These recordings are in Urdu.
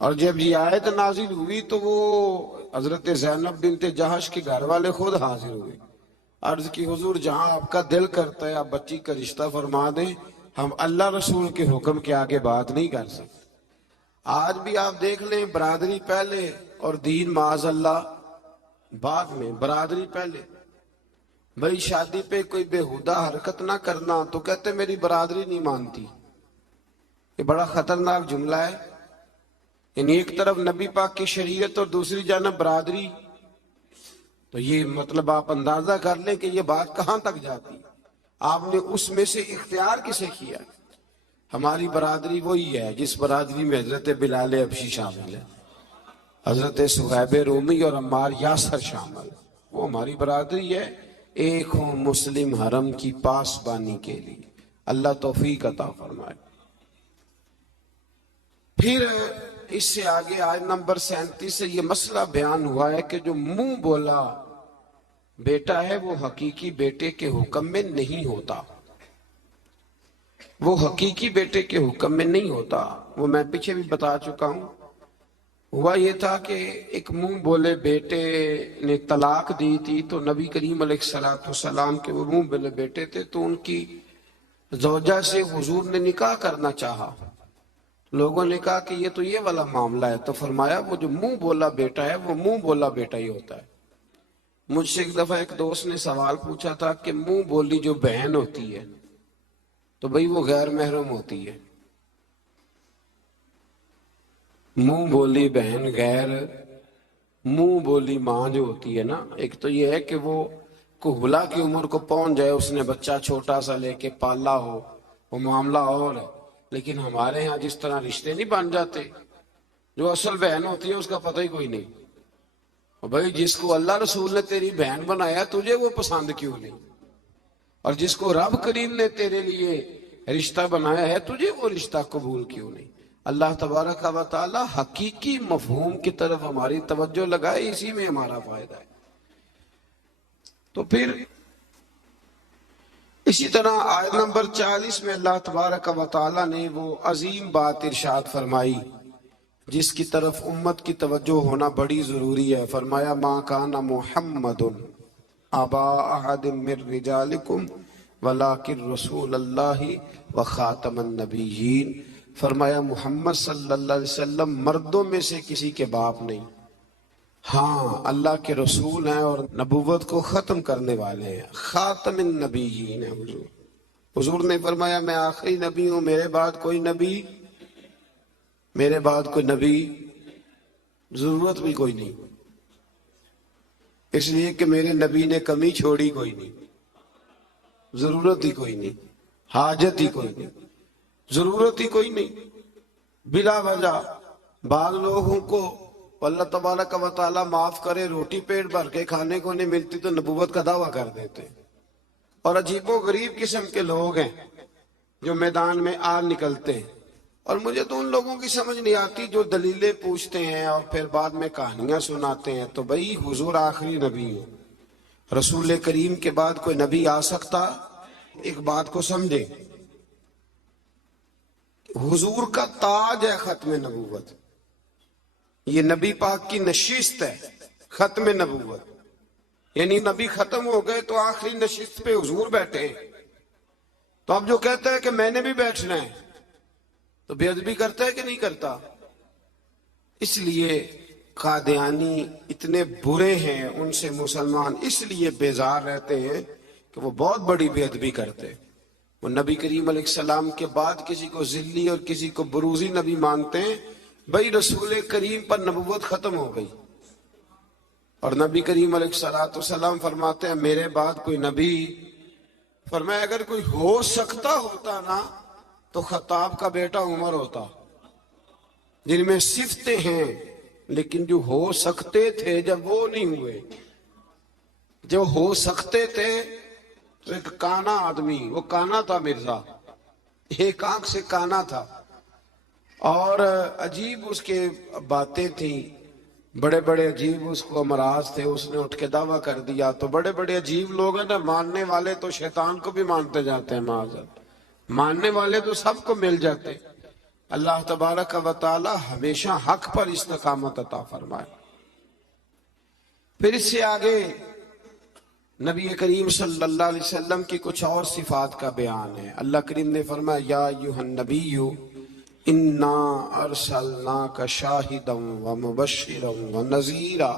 اور جب یہ آیت نازل ہوئی تو وہ حضرت زینب بنت جہش کے گھر والے خود حاضر ہوئے، عرض کی حضور جہاں آپ کا دل کرتا ہے آپ بچی کا رشتہ فرما دیں، ہم اللہ رسول کے حکم کے آگے بات نہیں کر سکتے۔ آج بھی آپ دیکھ لیں، برادری پہلے اور دین معاذ اللہ بعد میں۔ برادری پہلے، بھائی شادی پہ کوئی بےہودہ حرکت نہ کرنا تو کہتے میری برادری نہیں مانتی۔ یہ بڑا خطرناک جملہ ہے، یعنی ایک طرف نبی پاک کی شریعت اور دوسری جانب برادری، تو یہ مطلب آپ اندازہ کر لیں کہ یہ بات کہاں تک جاتی۔ آپ نے اس میں سے اختیار کسے کیا؟ ہماری برادری وہی ہے جس برادری میں حضرت بلال حبشی شامل ہے، حضرت صہیب رومی اور عمار یاسر شامل، وہ ہماری برادری ہے، ایک ہوں مسلم حرم کی پاسبانی کے لیے۔ اللہ توفیق عطا فرمائے۔ پھر اس سے آگے آیت نمبر 37 سے یہ مسئلہ بیان ہوا ہے کہ جو منہ بولا بیٹا ہے وہ حقیقی بیٹے کے حکم میں نہیں ہوتا، وہ حقیقی بیٹے کے حکم میں نہیں ہوتا۔ وہ میں پیچھے بھی بتا چکا ہوں، ہوا یہ تھا کہ ایک منہ بولے بیٹے نے طلاق دی تھی، تو نبی کریم علیہ السلام کے وہ منہ بولے بیٹے تھے، تو ان کی زوجہ سے حضور نے نکاح کرنا چاہا۔ لوگوں نے کہا کہ یہ تو یہ والا معاملہ ہے، تو فرمایا وہ جو منہ بولا بیٹا ہے وہ منہ بولا بیٹا ہی ہوتا ہے۔ مجھ سے ایک دفعہ ایک دوست نے سوال پوچھا تھا کہ منہ بولی جو بہن ہوتی ہے تو بھئی وہ غیر محرم ہوتی ہے، منہ بولی بہن غیر، منہ بولی ماں جو ہوتی ہے نا، ایک تو یہ ہے کہ وہ کہلا کی عمر کو پہنچ جائے، اس نے بچہ چھوٹا سا لے کے پالا ہو، وہ معاملہ اور ہے۔ لیکن ہمارے ہاں جس طرح رشتے نہیں بن جاتے، جو اصل بہن ہوتی ہے اس کا پتہ ہی کوئی نہیں، اور بھائی جس کو اللہ رسول نے تیری بہن بنایا تجھے وہ پسند کیوں نہیں، اور جس کو رب کریم نے تیرے لیے رشتہ بنایا ہے تجھے وہ رشتہ قبول کیوں نہیں۔ اللہ تبارک و تعالی حقیقی مفہوم کی طرف ہماری توجہ لگائے، اسی میں ہمارا فائدہ ہے۔ تو پھر اسی طرح آیت نمبر 40 میں اللہ تبارک و تعالی نے وہ عظیم بات ارشاد فرمائی جس کی طرف امت کی توجہ ہونا بڑی ضروری ہے۔ فرمایا ما کان محمد ابا احد من رجالکم ولکن رسول اللہ وخاتم النبیین۔ فرمایا محمد صلی اللہ علیہ وسلم مردوں میں سے کسی کے باپ نہیں، ہاں اللہ کے رسول ہیں اور نبوت کو ختم کرنے والے ہیں، خاتم النبیین ہیں حضور۔ حضور نے فرمایا میں آخری نبی ہوں، میرے بعد کوئی نبی ضرورت بھی کوئی نہیں، اس لیے کہ میرے نبی نے کمی چھوڑی کوئی نہیں، ضرورت ہی کوئی نہیں، حاجت ہی کوئی نہیں، ضرورت ہی کوئی نہیں۔ بلا وجہ بعض لوگوں کو اللہ تبارک و تعالیٰ معاف کرے، روٹی پیٹ بھر کے کھانے کو نہیں ملتی تو نبوت کا دعویٰ کر دیتے ہیں، اور عجیب و غریب قسم کے لوگ ہیں جو میدان میں آ نکلتے ہیں۔ اور مجھے تو ان لوگوں کی سمجھ نہیں آتی جو دلیلیں پوچھتے ہیں اور پھر بعد میں کہانیاں سناتے ہیں۔ تو بھئی حضور آخری نبی ہے، رسول کریم کے بعد کوئی نبی آ سکتا؟ ایک بات کو سمجھیں، حضور کا تاج ہے ختم نبوت، یہ نبی پاک کی نشست ہے ختم نبوت، یعنی نبی ختم ہو گئے تو آخری نشست پہ حضور بیٹھے۔ تو اب جو کہتا ہے کہ میں نے بھی بیٹھنا ہے تو بے ادبی کرتا ہے کہ نہیں کرتا؟ اس لیے قادیانی اتنے برے ہیں، ان سے مسلمان اس لیے بیزار رہتے ہیں کہ وہ بہت بڑی بے ادبی کرتے ہیں۔ وہ نبی کریم علیہ السلام کے بعد کسی کو ذلی اور کسی کو بروزی نبی مانتے ہیں۔ بھئی رسول کریم پر نبوت ختم ہو گئی، اور نبی کریم علیہ السلام فرماتے ہیں میرے بعد کوئی نبی، فرمایا اگر کوئی ہو سکتا ہوتا نا تو خطاب کا بیٹا عمر ہوتا، جن میں صفتیں ہیں لیکن جو ہو سکتے تھے جب وہ نہیں ہوئے، جو ہو سکتے تھے تو ایک کانا آدمی، وہ کانا تھا مرزا، ایک آنکھ سے کانا تھا، اور عجیب اس کے باتیں تھیں، بڑے بڑے عجیب اس کو امراض تھے، اس نے اٹھ کے دعویٰ کر دیا۔ تو بڑے بڑے عجیب لوگ ہیں نا، ماننے والے تو شیطان کو بھی مانتے جاتے ہیں، معاذ اللہ، ماننے والے تو سب کو مل جاتے، اللہ تبارک و تعالی ہمیشہ حق پر استقامت عطا فرمائے۔ پھر اس سے آگے نبی کریم صلی اللہ علیہ وسلم کی کچھ اور صفات کا بیان ہے۔ اللہ کریم نے فرمایا یا ایھا النبی انا ارسلناک شاہدا ومبشرا ونذیرا،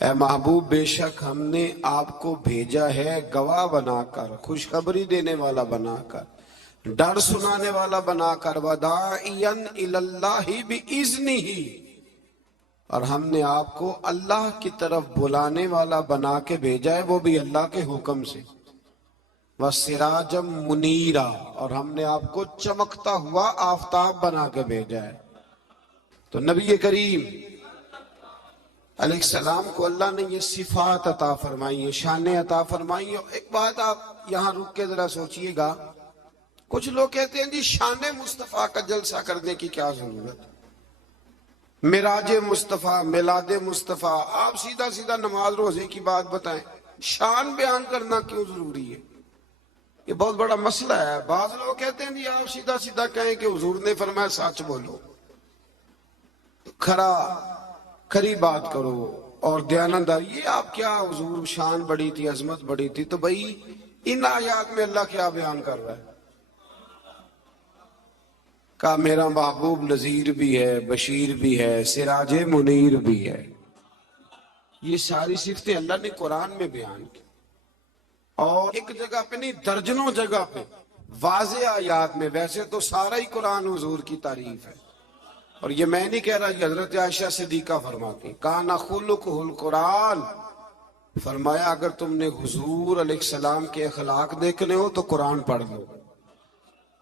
اے محبوب بے شک ہم نے آپ کو بھیجا ہے گواہ بنا کر، خوشخبری دینے والا بنا کر، ڈر سنانے والا بنا کر، وداعیا الی اللہ باذنہ، اور ہم نے آپ کو اللہ کی طرف بلانے والا بنا کے بھیجا ہے، وہ بھی اللہ کے حکم سے، وسراجا منیرا، اور ہم نے آپ کو چمکتا ہوا آفتاب بنا کے بھیجا ہے۔ تو نبی کریم علیہ السلام کو اللہ نے یہ صفات عطا فرمائی ہے، شانیں عطا فرمائی ہیں۔ ایک بات آپ یہاں رک کے ذرا سوچئے گا، کچھ لوگ کہتے ہیں جی شان مصطفیٰ کا جلسہ کرنے کی کیا ضرورت، معراج مصطفیٰ، میلاد مصطفیٰ، آپ سیدھا سیدھا نماز روزے کی بات بتائیں، شان بیان کرنا کیوں ضروری ہے؟ یہ بہت بڑا مسئلہ ہے۔ بعض لوگ کہتے ہیں جی آپ سیدھا سیدھا کہیں کہ حضور نے فرمایا سچ بولو، کھری بات کرو اور دیانتداری۔ یہ آپ کیا حضور شان بڑی تھی، عظمت بڑی تھی، تو بھئی ان آیات میں اللہ کیا بیان کر رہا ہے؟ کہ میرا محبوب نذیر بھی ہے، بشیر بھی ہے، سراج منیر بھی ہے۔ یہ ساری صفتیں اللہ نے قرآن میں بیان کی، اور ایک جگہ پہ نہیں، درجنوں جگہ پہ واضح آیات میں۔ ویسے تو سارا ہی قرآن حضور کی تعریف ہے، اور یہ میں نہیں کہہ رہا، یہ حضرت عائشہ صدیقہ فرماتی، کان خلقہ القرآن، فرمایا اگر تم نے حضور علیہ السلام کے اخلاق دیکھنے ہو تو قرآن پڑھ لو۔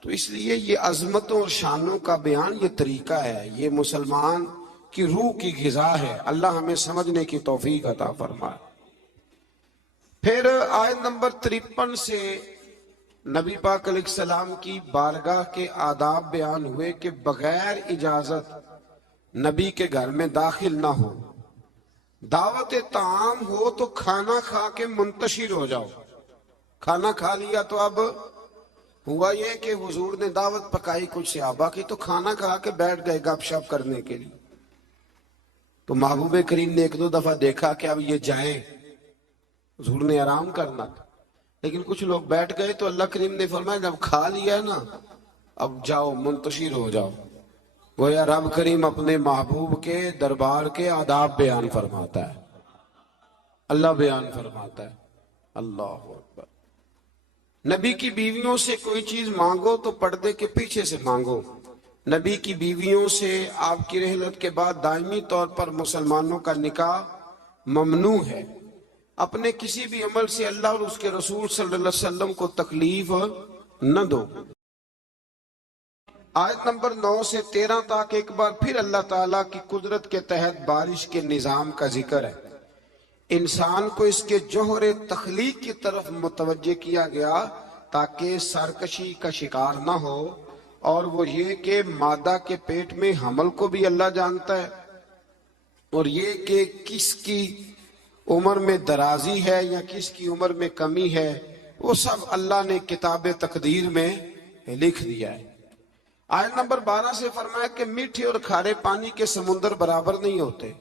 تو اس لیے یہ عظمتوں اور شانوں کا بیان یہ طریقہ ہے، یہ مسلمان کی روح کی غذا ہے۔ اللہ ہمیں سمجھنے کی توفیق عطا فرمائے۔ پھر آیت نمبر 53 سے نبی پاک علیہ السلام کی بارگاہ کے آداب بیان ہوئے کہ بغیر اجازت نبی کے گھر میں داخل نہ ہو، دعوت طعام ہو تو کھانا کھا کے منتشر ہو جاؤ۔ کھانا کھا لیا تو اب ہوا یہ کہ حضور نے دعوت پکائی کچھ صحابہ کی، تو کھانا کھا کے بیٹھ گئے گپ شپ کرنے کے لیے۔ تو محبوب کریم نے ایک دو دفعہ دیکھا کہ اب یہ جائیں، حضور نے آرام کرنا تھا، لیکن کچھ لوگ بیٹھ گئے، تو اللہ کریم نے فرمایا جب کھا لیا ہے نا اب جاؤ منتشر ہو جاؤ۔ گویا رب کریم اپنے محبوب کے دربار کے آداب بیان فرماتا ہے، اللہ بیان فرماتا ہے۔ اللہ اکبر۔ نبی کی بیویوں سے کوئی چیز مانگو تو پردے کے پیچھے سے مانگو۔ نبی کی بیویوں سے آپ کی رحلت کے بعد دائمی طور پر مسلمانوں کا نکاح ممنوع ہے۔ اپنے کسی بھی عمل سے اللہ اور اس کے رسول صلی اللہ علیہ وسلم کو تکلیف نہ دو۔ آیت نمبر 9 سے 13 تک ایک بار پھر اللہ تعالیٰ کی قدرت کے تحت بارش کے نظام کا ذکر ہے۔ انسان کو اس کے جوہر تخلیق کی طرف متوجہ کیا گیا تاکہ سرکشی کا شکار نہ ہو، اور وہ یہ کہ مادہ کے پیٹ میں حمل کو بھی اللہ جانتا ہے، اور یہ کہ کس کی عمر میں درازی ہے یا کس کی عمر میں کمی ہے، وہ سب اللہ نے کتاب تقدیر میں لکھ دیا ہے۔ آیت نمبر 12 سے فرمایا کہ میٹھے اور کھارے پانی کے سمندر برابر نہیں ہوتے،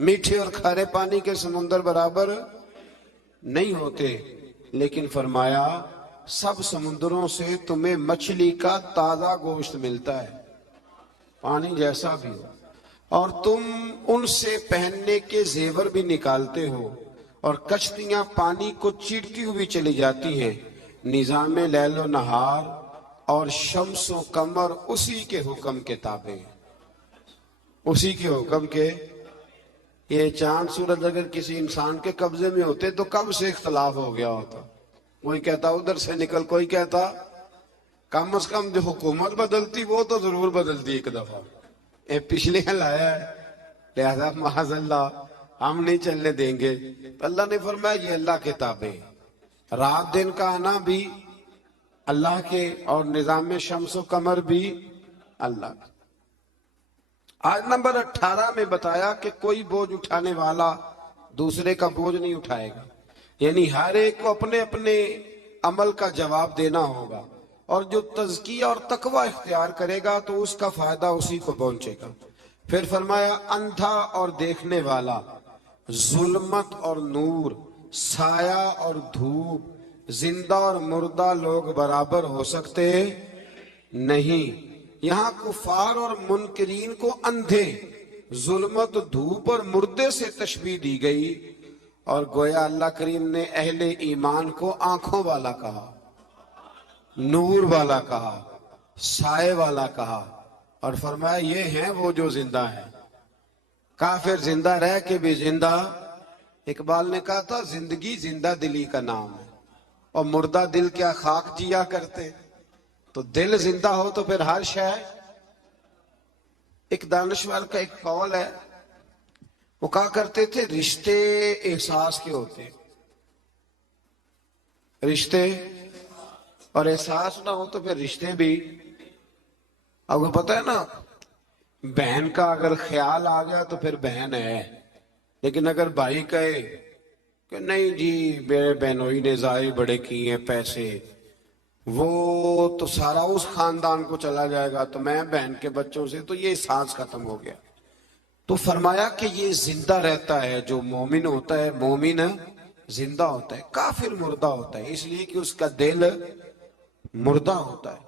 میٹھے اور کھارے پانی کے سمندر برابر نہیں ہوتے، لیکن فرمایا سب سمندروں سے تمہیں مچھلی کا تازہ گوشت ملتا ہے، پانی جیسا بھی ہو، اور تم ان سے پہننے کے زیور بھی نکالتے ہو، اور کشتیاں پانی کو چیرتی ہوئی چلی جاتی ہیں۔ نظام لیل و نہار اور شمس و قمر اسی کے حکم کے تابع ہیں، اسی کے حکم کے۔ یہ چاند سورج اگر کسی انسان کے قبضے میں ہوتے تو کب سے اختلاف ہو گیا ہوتا، کوئی کہتا ادھر سے نکل، کوئی کہتا کم از کم جو حکومت بدلتی وہ تو ضرور بدلتی ایک دفعہ، اے پچھلے لایا ہے لہذا معاذ اللہ ہم نہیں چلنے دیں گے۔ تو اللہ نے فرمایا یہ اللہ کے تابع، رات دن کا آنا بھی اللہ کے، اور نظام شمس و قمر بھی اللہ کا۔ آیت نمبر 18 میں بتایا کہ کوئی بوجھ اٹھانے والا دوسرے کا بوجھ نہیں اٹھائے گا، یعنی ہر ایک کو اپنے اپنے عمل کا جواب دینا ہوگا۔ اور جو تزکیہ اور تقوی اختیار کرے گا تو اس کا فائدہ اسی کو پہنچے گا۔ پھر فرمایا اندھا اور دیکھنے والا، ظلمت اور نور، سایہ اور دھوپ، زندہ اور مردہ لوگ برابر ہو سکتے نہیں۔ یہاں کفار اور منکرین کو اندھے، ظلمت، دھوپ اور مردے سے تشبیہ دی گئی، اور گویا اللہ کریم نے اہل ایمان کو آنکھوں والا کہا، نور والا کہا، سائے والا کہا، اور فرمایا یہ ہیں وہ جو زندہ ہیں۔ کافر زندہ رہ کے بھی زندہ، اقبال نے کہا تھا زندگی زندہ دلی کا نام ہے، اور مردہ دل کیا خاک جیا کرتے، تو دل زندہ ہو تو پھر ہر شے۔ ایک دانشور کا ایک قول ہے، وہ کہا کرتے تھے رشتے احساس کے ہوتے ہیں، رشتے اور احساس نہ ہو تو پھر رشتے بھی۔ آپ کو پتہ ہے نا، بہن کا اگر خیال آ گیا تو پھر بہن ہے، لیکن اگر بھائی کہے کہ نہیں جی میرے بہنوئی نے ضائع بڑے کیے ہیں پیسے، وہ تو سارا اس خاندان کو چلا جائے گا تو میں بہن کے بچوں سے، تو یہ احساس ختم ہو گیا۔ تو فرمایا کہ یہ زندہ رہتا ہے، جو مومن ہوتا ہے، مومن زندہ ہوتا ہے، کافر مردہ ہوتا ہے، اس لیے کہ اس کا دل مردہ ہوتا ہے۔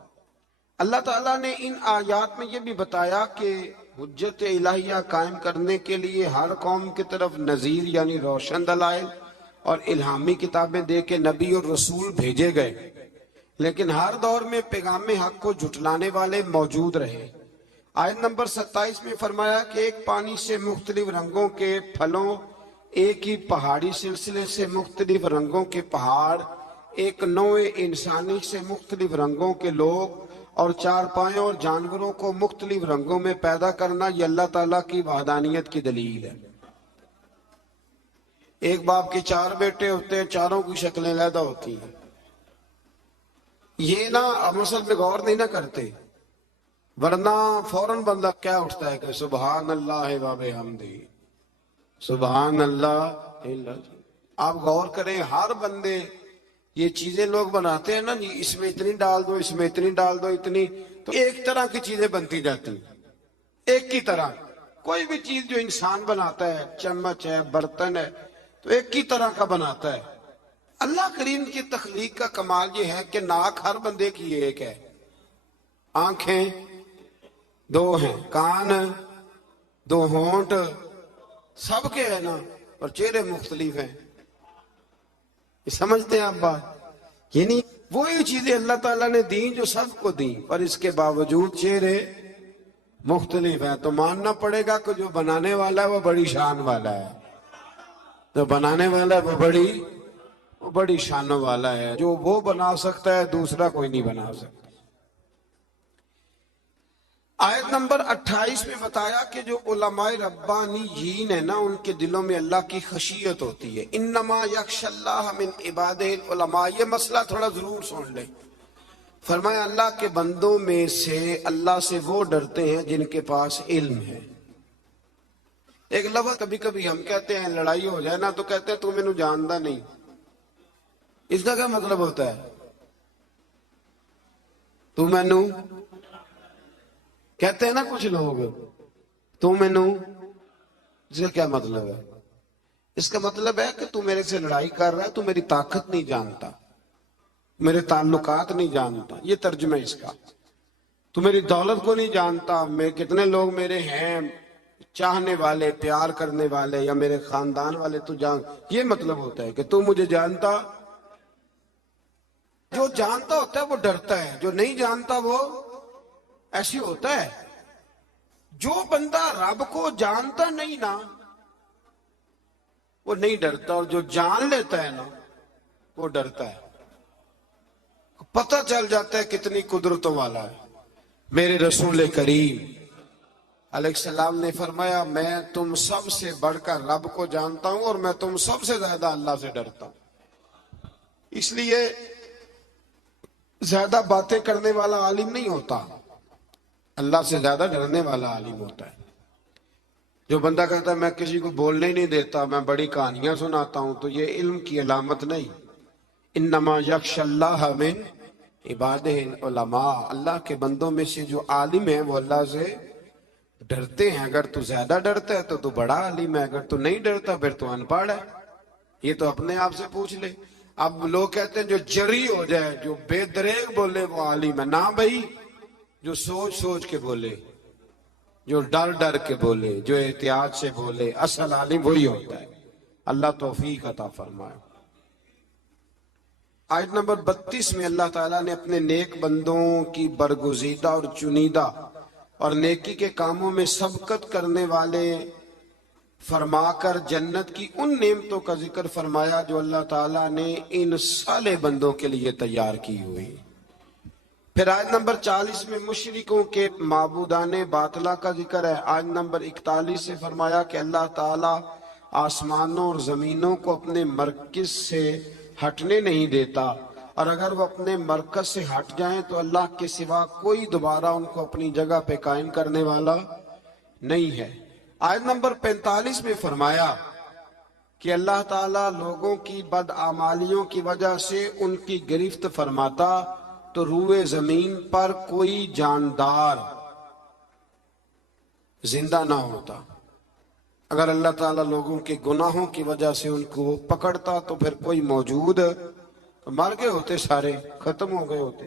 اللہ تعالیٰ نے ان آیات میں یہ بھی بتایا کہ حجت الہیہ قائم کرنے کے لیے ہر قوم کی طرف نذیر یعنی روشن دلائل اور الہامی کتابیں دے کے نبی اور رسول بھیجے گئے، لیکن ہر دور میں پیغام حق کو جھٹلانے والے موجود رہے۔ آیت نمبر 27 میں فرمایا کہ ایک پانی سے مختلف رنگوں کے پھلوں، ایک ہی پہاڑی سلسلے سے مختلف رنگوں کے پہاڑ، ایک نوع انسانی سے مختلف رنگوں کے لوگ، اور چار پایوں اور جانوروں کو مختلف رنگوں میں پیدا کرنا، یہ اللہ تعالیٰ کی وحدانیت کی دلیل ہے۔ ایک باپ کے چار بیٹے ہوتے ہیں، چاروں کی شکلیں علیحدہ ہوتی ہیں۔ یہ نا مسل میں غور نہیں نہ کرتے، ورنہ فوراً بندہ کیا اٹھتا ہے کہ سبحان اللہ و بحمدہ، سبحان اللہ۔ آپ غور کریں، ہر بندے یہ چیزیں لوگ بناتے ہیں نا جی، اس میں اتنی ڈال دو، اس میں اتنی ڈال دو، اتنی، تو ایک طرح کی چیزیں بنتی جاتی ہیں، ایک کی طرح۔ کوئی بھی چیز جو انسان بناتا ہے، چمچ ہے، برتن ہے، تو ایک کی طرح کا بناتا ہے۔ اللہ کریم کی تخلیق کا کمال یہ ہے کہ ناک ہر بندے کی ایک ہے، آنکھیں دو ہیں، کان دو، ہونٹ سب کے ہیں نا، اور چہرے مختلف ہیں۔ یہ سمجھتے ہیں آپ بات؟ یہ نہیں، وہی چیزیں اللہ تعالیٰ نے دیں جو سب کو دیں، اور اس کے باوجود چہرے مختلف ہیں، تو ماننا پڑے گا کہ جو بنانے والا ہے وہ بڑی شان والا ہے، جو بنانے والا ہے وہ بڑی شانوں والا ہے۔ جو وہ بنا سکتا ہے دوسرا کوئی نہیں بنا سکتا۔ آیت نمبر 28 میں بتایا کہ جو علماء ربانیین ہیں نا، ان کے دلوں میں اللہ کی خشیت ہوتی ہے۔ انما یخشی اللہ من عبادہ العلماء، یہ مسئلہ تھوڑا ضرور سن لیں۔ فرمایا اللہ کے بندوں میں سے اللہ سے وہ ڈرتے ہیں جن کے پاس علم ہے۔ ایک لفظ کبھی کبھی ہم کہتے ہیں، لڑائی ہو جائے نا تو کہتے ہیں تو مینوں جاندا نہیں، اس کا کیا مطلب ہوتا ہے؟ تو مینوں کہتے ہیں نا کچھ لوگ، تو مینوں، اس کا کیا مطلب ہے؟ اس کا مطلب ہے کہ تو میرے سے لڑائی کر رہا ہے، تو میری طاقت نہیں جانتا، میرے تعلقات نہیں جانتا، یہ ترجمہ اس کا۔ تو میری دولت کو نہیں جانتا، میں کتنے لوگ میرے ہیں چاہنے والے، پیار کرنے والے، یا میرے خاندان والے، تو جان، یہ مطلب ہوتا ہے کہ تو مجھے جانتا۔ جو جانتا ہوتا ہے وہ ڈرتا ہے، جو نہیں جانتا وہ ایسی ہوتا ہے۔ جو بندہ رب کو جانتا نہیں نا وہ نہیں ڈرتا، اور جو جان لیتا ہے نا وہ ڈرتا ہے۔ پتہ چل جاتا ہے کتنی قدرتوں والا ہے۔ میرے رسول کریم علیہ السلام نے فرمایا، میں تم سب سے بڑھ کر رب کو جانتا ہوں، اور میں تم سب سے زیادہ اللہ سے ڈرتا ہوں۔ اس لیے زیادہ باتیں کرنے والا عالم نہیں ہوتا، اللہ سے زیادہ ڈرنے والا عالم ہوتا ہے۔ جو بندہ کہتا ہے میں کسی کو بولنے ہی نہیں دیتا، میں بڑی کہانیاں سناتا ہوں، تو یہ علم کی علامت نہیں۔ انما یخشی اللہ من عبادہ العلماء، اللہ کے بندوں میں سے جو عالم ہیں وہ اللہ سے ڈرتے ہیں. اگر تو زیادہ ڈرتا ہے تو بڑا عالم ہے، اگر تو نہیں ڈرتا پھر تو ان پڑھ ہے. یہ تو اپنے آپ سے پوچھ لے. اب لوگ کہتے ہیں جو جری ہو جائے، جو بے دریغ بولے وہ عالم ہے. نہ بھائی، جو سوچ سوچ کے بولے، جو ڈر ڈر کے بولے، جو احتیاط سے بولے، اصل عالم وہی ہوتا ہے. اللہ توفیق عطا فرمائے. آیت نمبر 32 میں اللہ تعالیٰ نے اپنے نیک بندوں کی برگزیدہ اور چنیدہ اور نیکی کے کاموں میں سبقت کرنے والے فرما کر جنت کی ان نعمتوں کا ذکر فرمایا جو اللہ تعالیٰ نے ان صالح بندوں کے لیے تیار کی ہوئی. پھر آیت نمبر 40 میں مشرکوں کے معبودان باطلہ کا ذکر ہے. آیت نمبر 41 سے فرمایا کہ اللہ تعالیٰ آسمانوں اور زمینوں کو اپنے مرکز سے ہٹنے نہیں دیتا، اور اگر وہ اپنے مرکز سے ہٹ جائیں تو اللہ کے سوا کوئی دوبارہ ان کو اپنی جگہ پہ قائم کرنے والا نہیں ہے. آیت نمبر 45 میں فرمایا کہ اللہ تعالیٰ لوگوں کی بدعمالیوں کی وجہ سے ان کی گرفت فرماتا تو روئے زمین پر کوئی جاندار زندہ نہ ہوتا. اگر اللہ تعالیٰ لوگوں کے گناہوں کی وجہ سے ان کو پکڑتا تو پھر کوئی موجود مر گئے ہوتے، سارے ختم ہو گئے ہوتے.